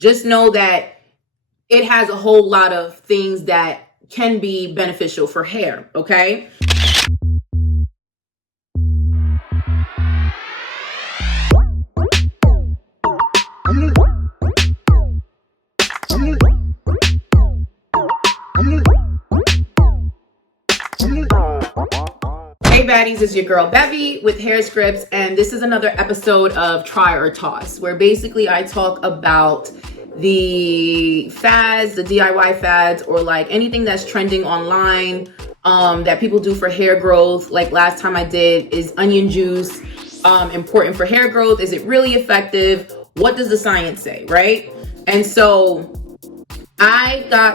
just know that it has a whole lot of things that can be beneficial for hair, okay? Hey baddies, it's your girl Bevy with Hairscripts, and this is another episode of Try or Toss, where basically I talk about the fads, the DIY fads, or like anything that's trending online that people do for hair growth. Like last time I did, is onion juice important for hair growth? Is it really effective? What does the science say, right? And so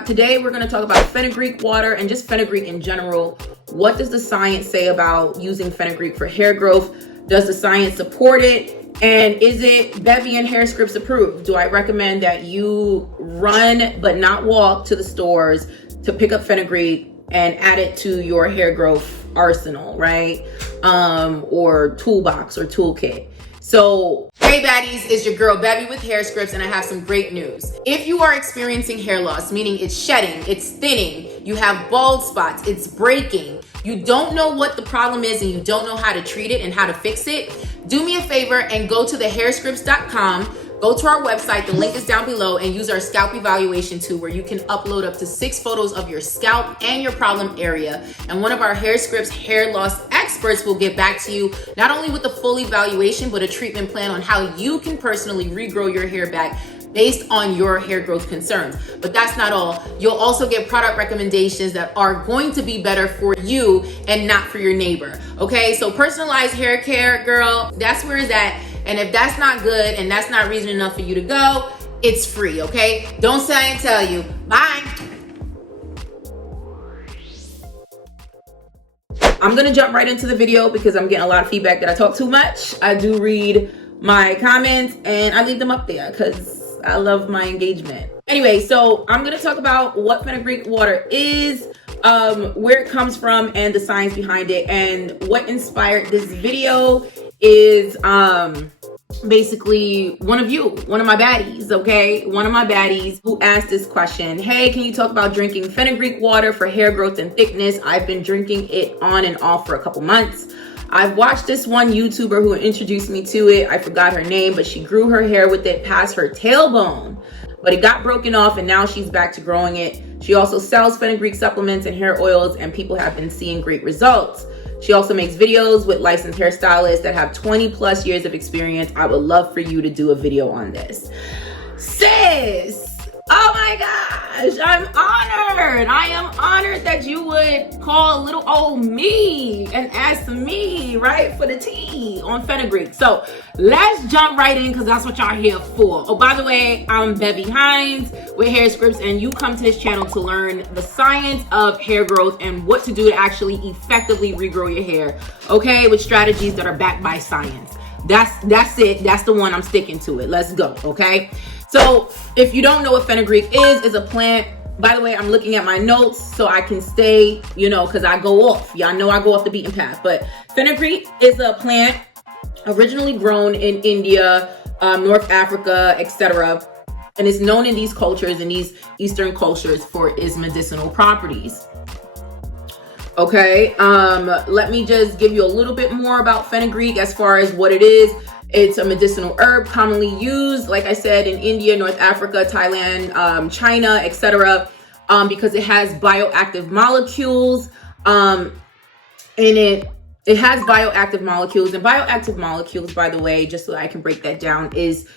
today we're going to talk about fenugreek water and just fenugreek in general. What does the science say about using fenugreek for hair growth? Does the science support it? And is it Bevy and Hairscripts approved? Do I recommend that you run but not walk to the stores to pick up fenugreek and add it to your hair growth arsenal, right? Or toolbox or toolkit? So, hey baddies, it's your girl Bevy with Hairscripts, and I have some great news. If you are experiencing hair loss, meaning it's shedding, it's thinning, you have bald spots, it's breaking, you don't know what the problem is and you don't know how to treat it and how to fix it, do me a favor and go to thehairscripts.com. Go to our website, the link is down below, and use our scalp evaluation tool where you can upload up to 6 photos of your scalp and your problem area. And one of our Hairscripts hair loss experts will get back to you, not only with the full evaluation, but a treatment plan on how you can personally regrow your hair back based on your hair growth concerns. But that's not all. You'll also get product recommendations that are going to be better for you and not for your neighbor. Okay, so personalized hair care, girl, that's where it's at. And if that's not good and that's not reason enough for you to go, it's free, okay? Don't say I didn't tell you. Bye. I'm gonna jump right into the video because I'm getting a lot of feedback that I talk too much. I do read my comments and I leave them up there because I love my engagement. Anyway, so I'm gonna talk about what fenugreek water is, where it comes from, and the science behind it. And what inspired this video is basically one of my baddies, okay? One of my baddies who asked this question. Hey, can you talk about drinking fenugreek water for hair growth and thickness? I've been drinking it on and off for a couple months. I've watched this one YouTuber who introduced me to it. I forgot her name, but she grew her hair with it past her tailbone, but it got broken off and now she's back to growing it. She also sells fenugreek supplements and hair oils, and people have been seeing great results. She also makes videos with licensed hairstylists that have 20 plus years of experience. I would love for you to do a video on this. Sis, oh my gosh, I'm honored. I am honored that you would call little old me and ask me, right, for the tea on fenugreek. So let's jump right in because that's what y'all here for. Oh, by the way, I'm Bevy Hines with Hairscripts, and you come to this channel to learn the science of hair growth and what to do to actually effectively regrow your hair, okay, with strategies that are backed by science. That's it. That's the one. I'm sticking to it. Let's go, okay? So if you don't know what fenugreek is, it's a plant. By the way, I'm looking at my notes so I can stay, because I go off. Y'all know I go off the beaten path. But fenugreek is a plant originally grown in India, North Africa, etc. And it's known in these cultures, in these Eastern cultures, for its medicinal properties. Okay, let me just give you a little bit more about fenugreek as far as what it is. It's a medicinal herb commonly used, like I said, in India, North Africa, Thailand, China, etc. Because it has bioactive molecules in it. It has bioactive molecules, and bioactive molecules, by the way, just so I can break that down, is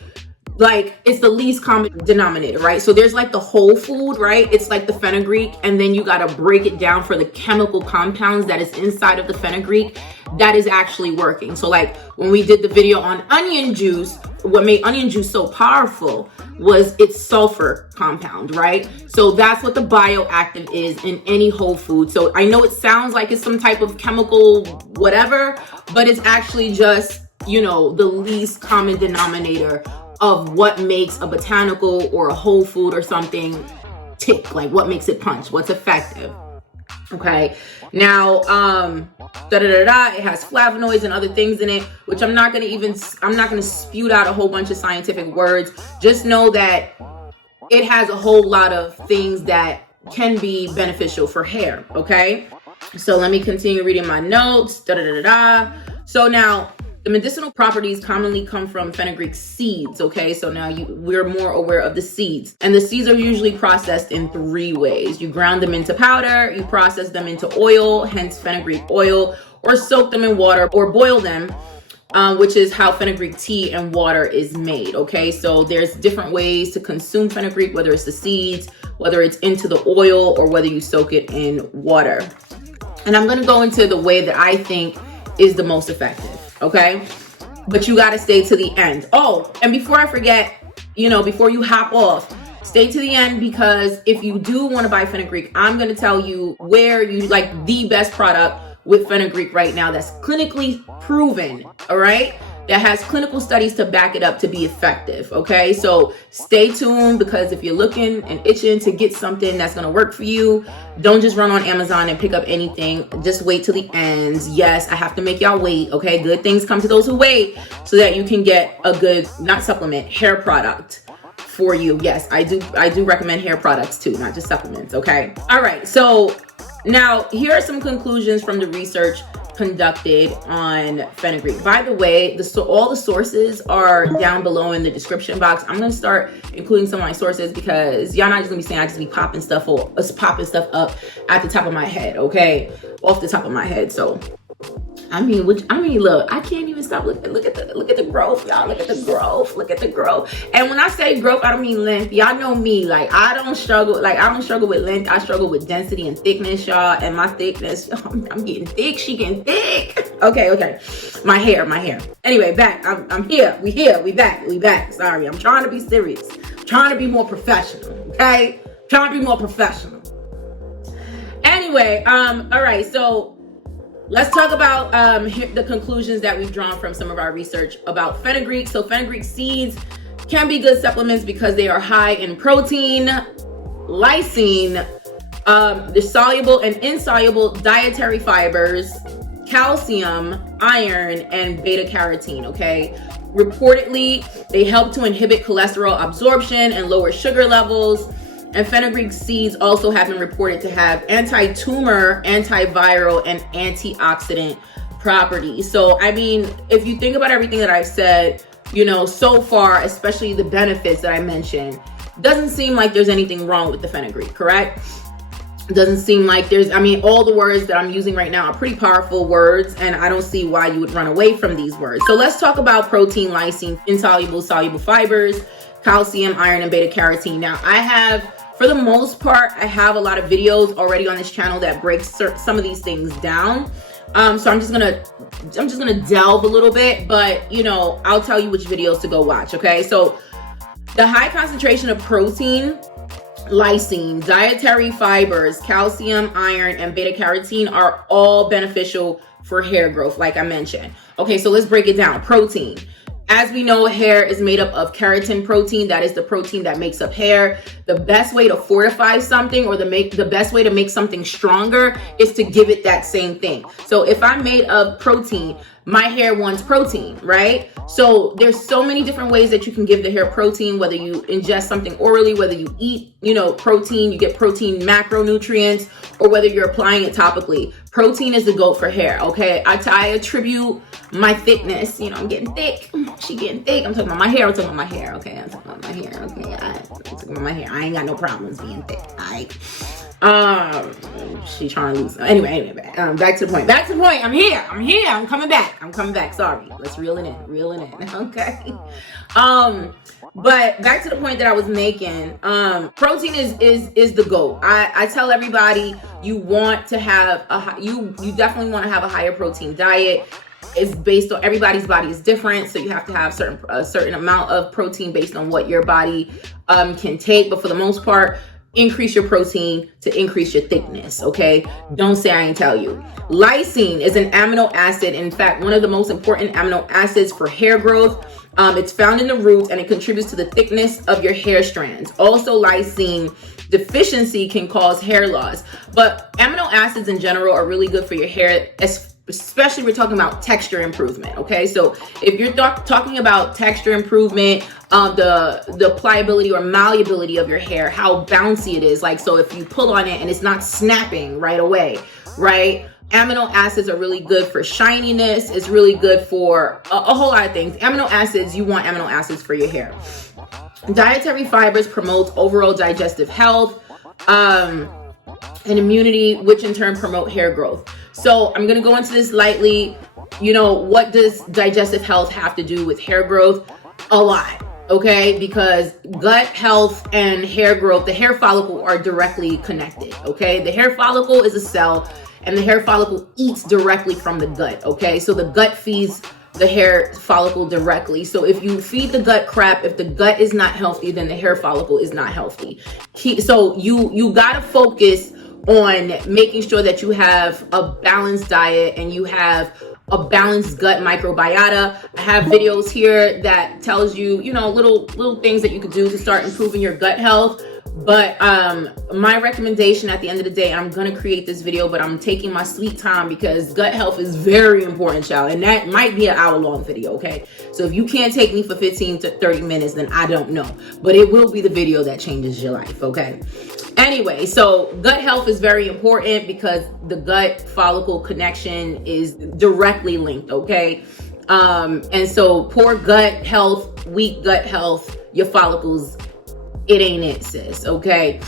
like, it's the least common denominator, right? So there's like the whole food, right? It's like the fenugreek, and then you got to break it down for the chemical compounds that is inside of the fenugreek that is actually working. So like when we did the video on onion juice, what made onion juice so powerful was its sulfur compound, right? So that's what the bioactive is in any whole food. So I know it sounds like it's some type of chemical whatever, but it's actually just, the least common denominator of what makes a botanical or a whole food or something tick, like what makes it punch, what's effective. Okay, now it has flavonoids and other things in it, which I'm not gonna spew out a whole bunch of scientific words. Just know that it has a whole lot of things that can be beneficial for hair, okay? So let me continue reading my notes. So now, the medicinal properties commonly come from fenugreek seeds, okay? So now we're more aware of the seeds. And the seeds are usually processed in 3 ways. You ground them into powder, you process them into oil, hence fenugreek oil, or soak them in water or boil them, which is how fenugreek tea and water is made, okay? So there's different ways to consume fenugreek, whether it's the seeds, whether it's into the oil, or whether you soak it in water. And I'm gonna go into the way that I think is the most effective. Okay, but you got to stay to the end. Oh, and before I forget, before you hop off, stay to the end, because if you do want to buy fenugreek, I'm going to tell you where you like the best product with fenugreek right now that's clinically proven. All right, that has clinical studies to back it up to be effective. Okay, so stay tuned, because if you're looking and itching to get something that's going to work for you, don't just run on Amazon and pick up anything. Just wait till the end. Yes, I have to make y'all wait. Okay, good things come to those who wait, so that you can get a good, not supplement, hair product for you. Yes, I do recommend hair products too, not just supplements. Okay, all right, so now here are some conclusions from the research conducted on fenugreek. By the way, all the sources are down below in the description box. I'm gonna start including some of my sources, because y'all not just gonna be saying I just be popping stuff up at the top of my head, okay, off the top of my head. So look, I can't even stop looking. Look at the growth, y'all. Look at the growth. And when I say growth, I don't mean length. Y'all know me. Like, I don't struggle with length. I struggle with density and thickness, y'all. And my thickness, I'm getting thick. She getting thick. Okay. My hair. Anyway, back. I'm here. We back. Sorry, I'm trying to be serious. I'm trying to be more professional. Okay, trying to be more professional. Anyway, all right. So let's talk about the conclusions that we've drawn from some of our research about fenugreek. So fenugreek seeds can be good supplements because they are high in protein, lysine, the soluble and insoluble dietary fibers, calcium, iron, and beta carotene, okay? Reportedly, they help to inhibit cholesterol absorption and lower sugar levels. And fenugreek seeds also have been reported to have anti-tumor, antiviral, and antioxidant properties. So, I mean, if you think about everything that I've said, so far, especially the benefits that I mentioned, doesn't seem like there's anything wrong with the fenugreek, correct? Doesn't seem like all the words that I'm using right now are pretty powerful words, and I don't see why you would run away from these words. So let's talk about protein, lysine, insoluble, soluble fibers, calcium, iron, and beta carotene. Now, for the most part, I have a lot of videos already on this channel that breaks some of these things down. So I'm just gonna delve a little bit, but I'll tell you which videos to go watch. Okay, so the high concentration of protein, lysine, dietary fibers, calcium, iron, and beta carotene are all beneficial for hair growth, like I mentioned. Okay, so let's break it down. Protein. As we know, hair is made up of keratin protein. That is the protein that makes up hair. The best way to fortify something, or the best way to make something stronger, is to give it that same thing. So if I'm made of protein, my hair wants protein, right? So there's so many different ways that you can give the hair protein, whether you ingest something orally, whether you eat, protein, you get protein macronutrients, or whether you're applying it topically. Protein is the GOAT for hair, okay? I attribute my thickness, I'm getting thick. She getting thick. I'm talking about my hair. Okay? I'm talking about my hair. Okay? I'm talking about my hair. I ain't got no problems being thick, all right? She trying to lose. Anyway, back to the point. I'm here. I'm coming back. Sorry. Let's reel it in. Okay. But back to the point that I was making. Protein is the GOAT. I tell everybody you want to have you definitely want to have a higher protein diet. It's based on everybody's body is different, so you have to have a certain amount of protein based on what your body can take. But for the most part, increase your protein to increase your thickness, okay? Don't say I ain't tell you. Lysine is an amino acid. In fact, one of the most important amino acids for hair growth. It's found in the roots, and it contributes to the thickness of your hair strands. Also, lysine deficiency can cause hair loss. But amino acids in general are really good for your hair, especially we're talking about texture improvement. Okay, so if you're talking about texture improvement, the pliability or malleability of your hair, how bouncy it is, like, so if you pull on it and it's not snapping right away, right? Amino acids are really good for shininess. It's really good for a whole lot of things. Amino acids, you want amino acids for your hair. Dietary fibers promote overall digestive health and immunity, which in turn promote hair growth. So I'm going to go into this lightly. You know, what does digestive health have to do with hair growth? A lot. Okay, because gut health and hair growth, the hair follicle are directly connected. Okay, the hair follicle is a cell, and the hair follicle eats directly from the gut. Okay, so the gut feeds the hair follicle directly. So if you feed the gut crap, if the gut is not healthy, then the hair follicle is not healthy. So you gotta focus on making sure that you have a balanced diet and you have a balanced gut microbiota. I have videos here that tells you, you know, little things that you could do to start improving your gut health. But my recommendation at the end of the day, I'm going to create this video, but I'm taking my sweet time because gut health is very important, child. And that might be an hour-long video, okay? So if you can't take me for 15 to 30 minutes, then I don't know. But it will be the video that changes your life, okay? Anyway, so gut health is very important because the gut follicle connection is directly linked, okay? And so poor gut health, weak gut health, your follicles, it ain't it, sis, okay?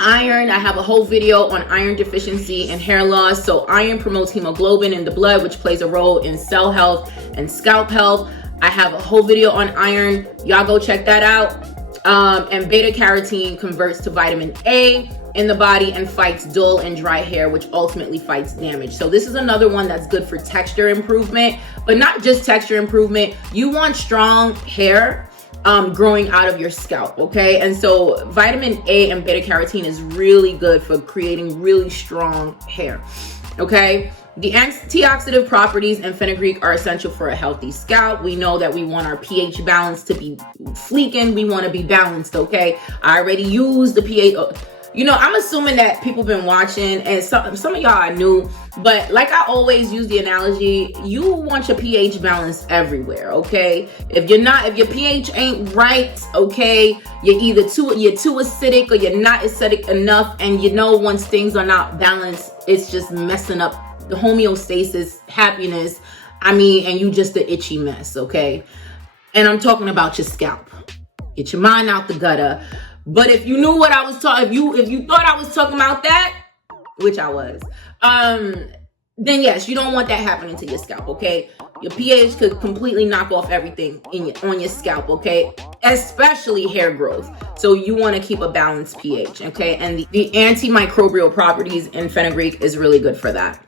Iron, I have a whole video on iron deficiency and hair loss. So iron promotes hemoglobin in the blood, which plays a role in cell health and scalp health. I have a whole video on iron. Y'all go check that out. And beta carotene converts to vitamin A in the body and fights dull and dry hair, which ultimately fights damage. So this is another one that's good for texture improvement, but not just texture improvement. You want strong hair growing out of your scalp, okay? And so vitamin A and beta carotene is really good for creating really strong hair, okay? The antioxidant properties in fenugreek are essential for a healthy scalp. We know that we want our pH balance to be fleeking. We want to be balanced, okay? I already used the pH. You know, I'm assuming that people been watching, and some of y'all are new, but like I always use the analogy, you want your pH balance everywhere, okay? If your pH ain't right, okay, you're too acidic or you're not acidic enough, and you know once things are not balanced, it's just messing up the homeostasis, happiness, and you just an itchy mess, okay? And I'm talking about your scalp. Get your mind out the gutter. But if you knew what I was talking, if you thought I was talking about that, which I was, then yes, you don't want that happening to your scalp, okay? Your pH could completely knock off everything on your scalp, okay? Especially hair growth. So you want to keep a balanced pH, okay? And the antimicrobial properties in fenugreek is really good for that.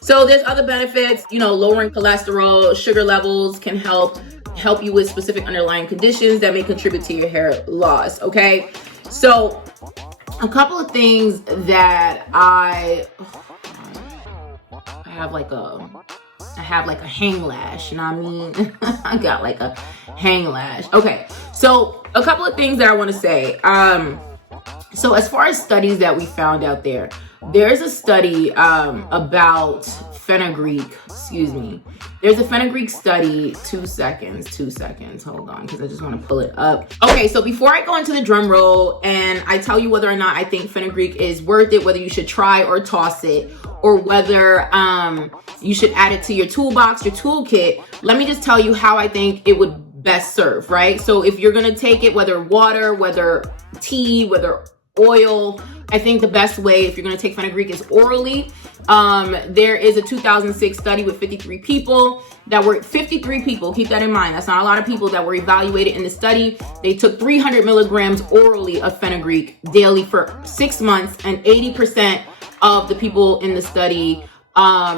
So there's other benefits, you know, lowering cholesterol, sugar levels can help you with specific underlying conditions that may contribute to your hair loss, okay? So a couple of things that I have like a hang lash, you know what I mean? I got like a hang lash. Okay, so a couple of things that I want to say. So as far as studies that we found out there, there's a study about fenugreek, There's a fenugreek study, 2 seconds, hold on, because I just want to pull it up. Okay, so before I go into the drum roll and I tell you whether or not I think fenugreek is worth it, whether you should try or toss it, or whether you should add it to your toolbox, your toolkit, let me just tell you how I think it would best serve, right? So if you're gonna take it, whether water, whether tea, whether oil, I think the best way if you're going to take fenugreek is orally. There is a 2006 study with 53 people, keep that in mind, that's not a lot of people that were evaluated in the study. They took 300 milligrams orally of fenugreek daily for 6 months, and 80% of the people in the study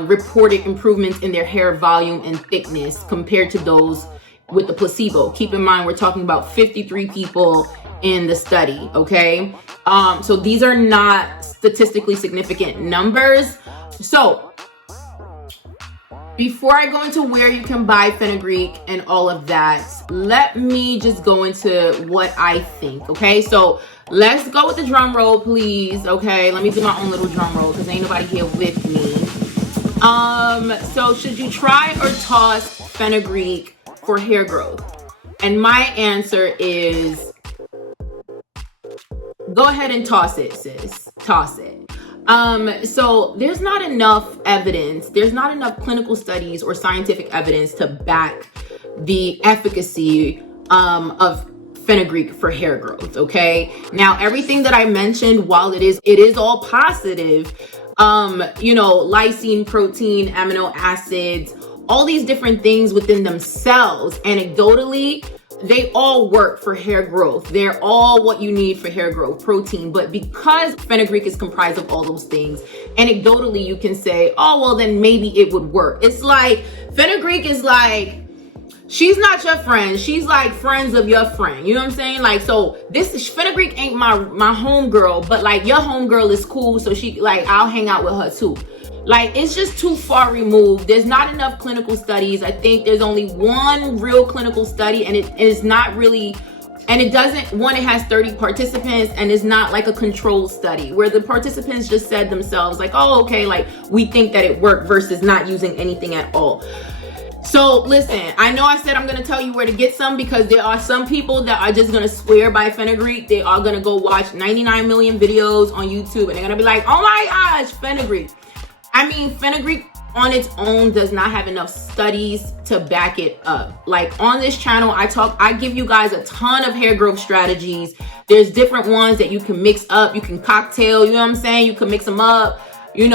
reported improvements in their hair volume and thickness compared to those with the placebo. Keep in mind, we're talking about 53 people in the study, okay? So these are not statistically significant numbers. So before I go into where you can buy fenugreek and all of that, let me just go into what I think, okay? So let's go with the drum roll, please, okay? Let me do my own little drum roll because ain't nobody here with me. So should you try or toss fenugreek for hair growth? And my answer is go ahead and toss it, sis. Toss it. So there's not enough evidence, there's not enough clinical studies or scientific evidence to back the efficacy of fenugreek for hair growth. Okay. Now, everything that I mentioned, while it is all positive, lysine, protein, amino acids, all these different things within themselves, anecdotally, they all work for hair growth. They're all what you need for hair growth, protein. But because fenugreek is comprised of all those things, anecdotally, you can say, oh, well, then maybe it would work. It's like fenugreek is like, she's not your friend. She's like friends of your friend. You know what I'm saying? Like, so this fenugreek ain't my homegirl, but like your homegirl is cool. So she like, I'll hang out with her too. Like, it's just too far removed. There's not enough clinical studies. I think there's only one real clinical study, and it is not really, and it has 30 participants, and it's not like a controlled study where the participants just said themselves like, oh, okay, like we think that it worked versus not using anything at all. So listen, I know I said I'm going to tell you where to get some, because there are some people that are just going to swear by fenugreek. They are going to go watch 99 million videos on YouTube, and they're going to be like, oh my gosh, fenugreek. I mean, fenugreek on its own does not have enough studies to back it up. Like on this channel, I give you guys a ton of hair growth strategies. There's different ones that you can mix up. You can cocktail, you know what I'm saying? You can mix them up, do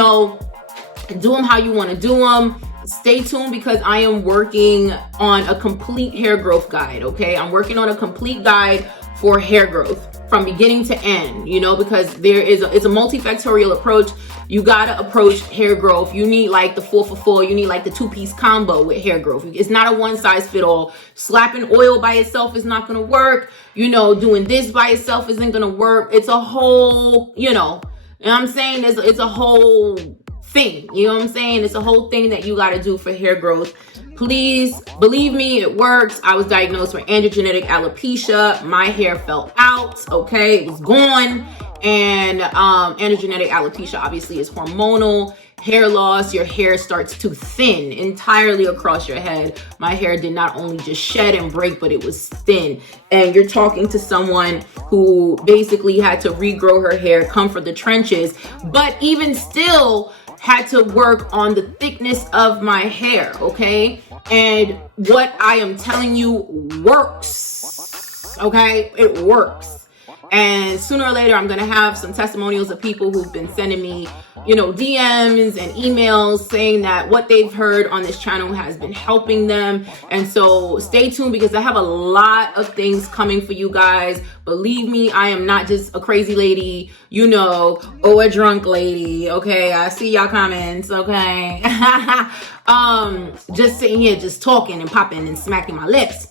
them how you want to do them. Stay tuned, because I am working on a complete hair growth guide, okay? I'm working on a complete guide for hair growth from beginning to end, because it's a multifactorial approach. You gotta approach hair growth. You need like the 4 for 4. You need like the 2-piece combo with hair growth. It's not a one size fit all. Slapping oil by itself is not gonna work. Doing this by itself isn't gonna work. It's a whole, I'm saying? It's a whole thing. You know what I'm saying? It's a whole thing that you gotta do for hair growth. Please believe me, it works. I was diagnosed with androgenetic alopecia. My hair fell out, okay? It was gone. And androgenetic alopecia obviously is hormonal hair loss. Your hair starts to thin entirely across your head. My hair did not only just shed and break, but it was thin. And you're talking to someone who basically had to regrow her hair, come from the trenches, but even still had to work on the thickness of my hair, okay? And what I am telling you works, okay? It works. And sooner or later, I'm going to have some testimonials of people who've been sending me, DMs and emails saying that what they've heard on this channel has been helping them. And so stay tuned, because I have a lot of things coming for you guys. Believe me, I am not just a crazy lady, or a drunk lady. Okay. I see y'all comments. Okay. Just sitting here, just talking and popping and smacking my lips.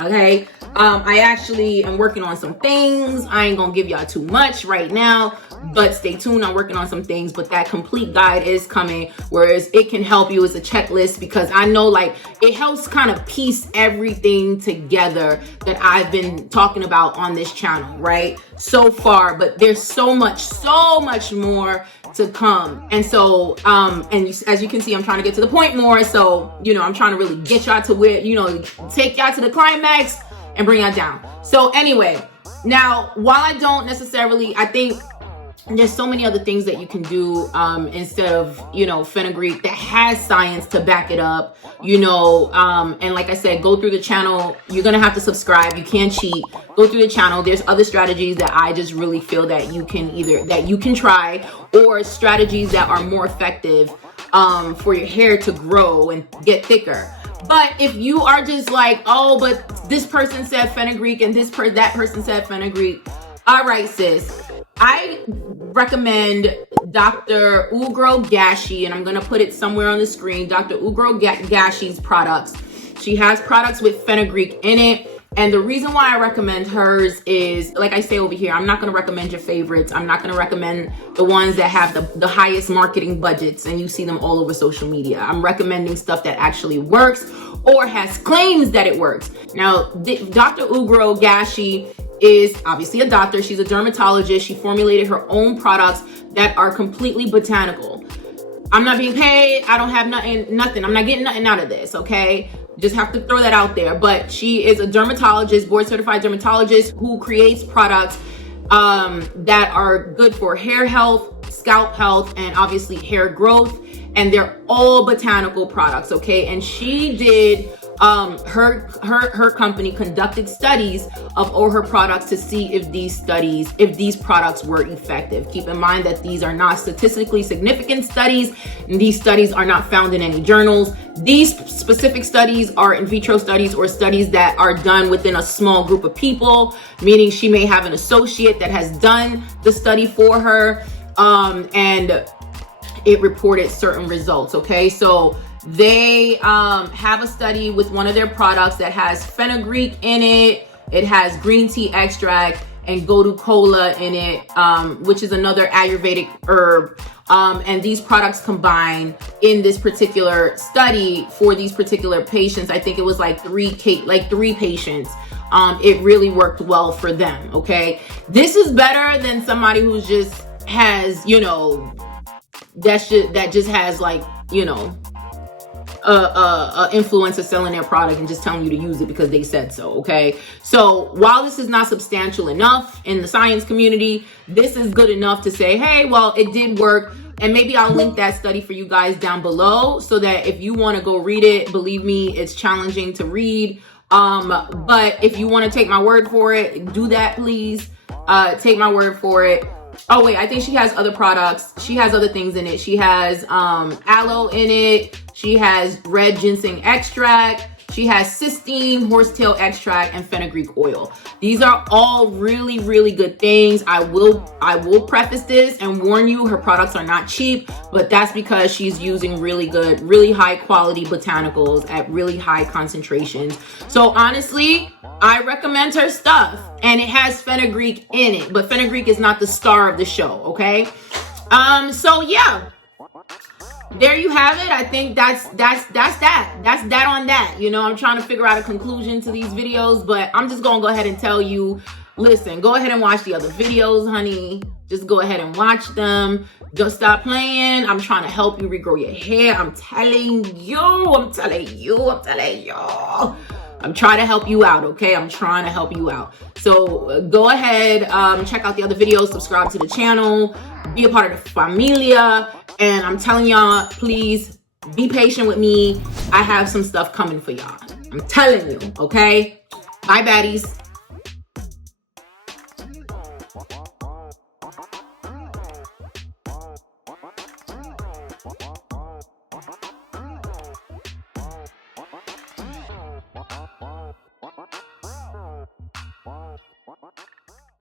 Okay. I actually am working on some things. I ain't gonna give y'all too much right now, but stay tuned. I'm working on some things, but that complete guide is coming, whereas it can help you as a checklist, because I know like it helps kind of piece everything together that I've been talking about on this channel, right? So far, but there's so much more to come. And so, as you can see, I'm trying to get to the point more. So, I'm trying to really get y'all to where, take y'all to the climax and bring y'all down. So anyway, now, while I don't necessarily, I think there's so many other things that you can do instead of, fenugreek that has science to back it up, and like I said, go through the channel. You're going to have to subscribe. You can't cheat. Go through the channel. There's other strategies that I just really feel that you can try, or strategies that are more effective for your hair to grow and get thicker. But if you are just like, oh, but this person said fenugreek and that person said fenugreek. All right, sis. I recommend Dr. Ugro Gashi, and I'm going to put it somewhere on the screen, Dr. Ugro Gashi's products. She has products with fenugreek in it. And the reason why I recommend hers is, like I say over here, I'm not going to recommend your favorites. I'm not going to recommend the ones that have the highest marketing budgets and you see them all over social media. I'm recommending stuff that actually works or has claims that it works. Now, Dr. Ugro Gashi is obviously a doctor. She's a dermatologist. She formulated her own products that are completely botanical. I'm not being paid. I don't have nothing. I'm not getting nothing out of this, okay? Just have to throw that out there. But she is a dermatologist, board certified dermatologist who creates products that are good for hair health, scalp health, and obviously hair growth. And they're all botanical products, okay? And she did her company conducted studies of all her products to see if these products were effective. Keep in mind that these are not statistically significant studies, and these studies are not found in any journals. These specific studies are in vitro studies, or studies that are done within a small group of people, meaning she may have an associate that has done the study for her, and it reported certain results, okay? So they have a study with one of their products that has fenugreek in it. It has green tea extract and gotu kola in it, which is another Ayurvedic herb. And these products combine in this particular study for these particular patients. I think it was like three patients. It really worked well for them, okay? This is better than somebody who just has, you know, that just has like, you know, influencer selling their product and just telling you to use it because they said so, okay? So while this is not substantial enough in the science community, this is good enough to say, hey, well, it did work. And maybe I'll link that study for you guys down below so that if you want to go read it, believe me, it's challenging to read. But if you want to take my word for it, do that, please. Take my word for it. Oh wait, I think she has other products. She has other things in it. She has aloe in it. She has red ginseng extract. She has cysteine, horsetail extract, and fenugreek oil. These are all really, really good things. I will preface this and warn you, her products are not cheap, but that's because she's using really good, really high quality botanicals at really high concentrations. So honestly, I recommend her stuff, and it has fenugreek in it, but fenugreek is not the star of the show, okay? So yeah. There you have it. I think that's that on that. You know, I'm trying to figure out a conclusion to these videos, but I'm just gonna go ahead and tell you, listen, go ahead and watch the other videos, honey. Just go ahead and watch them. Don't stop playing. I'm trying to help you regrow your hair. I'm telling you. I'm trying to help you out, okay? I'm trying to help you out. So go ahead, check out the other videos, subscribe to the channel, be a part of the familia, and I'm telling y'all, please be patient with me. I have some stuff coming for y'all. I'm telling you, okay? Bye, baddies.